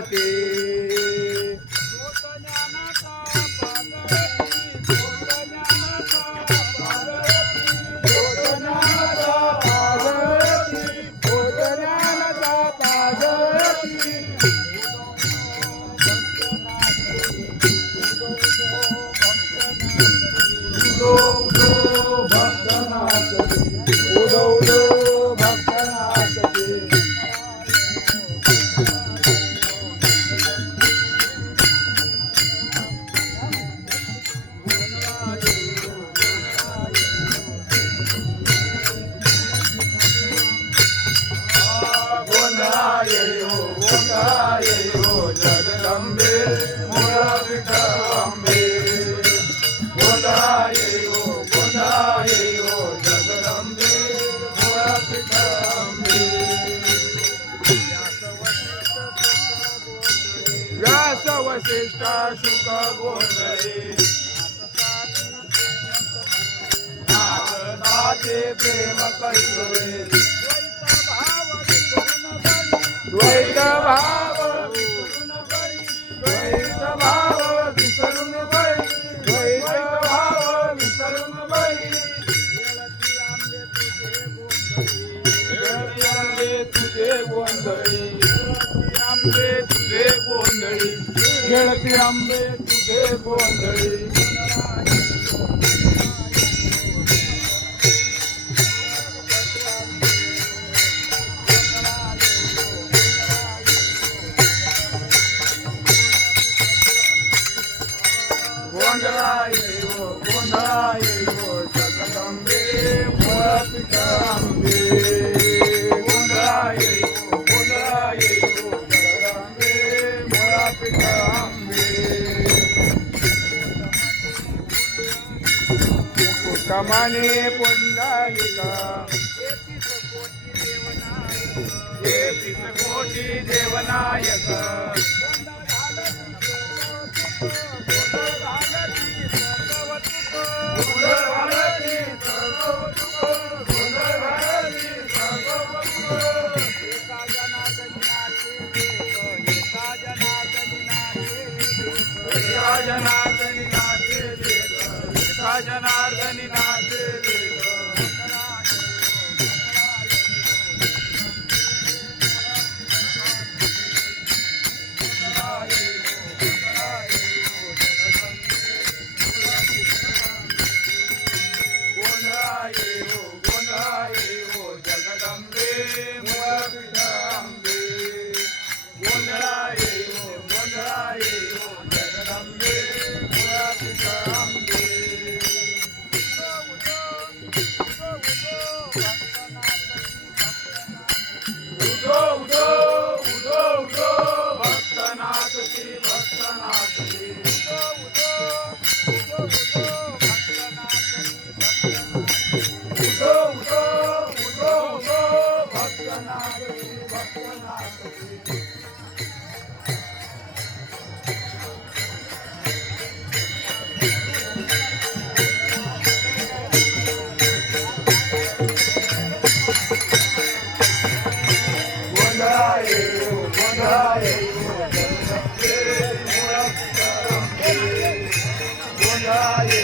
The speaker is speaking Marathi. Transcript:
नाते व्यास वसिष्ठ शुक गोंधळे नाथदाते प्रेम कैसवे द्वैत भाव विसरून बळी द्वैत भाव विसरून बळी तुझे गोंधळी आंबे तुझे गोंधळी खेळती आंबे तुझे गोंधळी गोंधळाये हो जगदंबे मुळपीठ आंबे गोंधळाये हो जगदंबे मुळपीठ आंबे कमाने पुंडलिका 33 कोटी देवनायक जनार्दनी नाचे गोंधळाये हो जगदंबे मुळपीठ आंबे गोंधळाये हो जगदंबे मुळपीठ आंबे उठो उठो उठो उठो भक्तनाथची गोंधळाये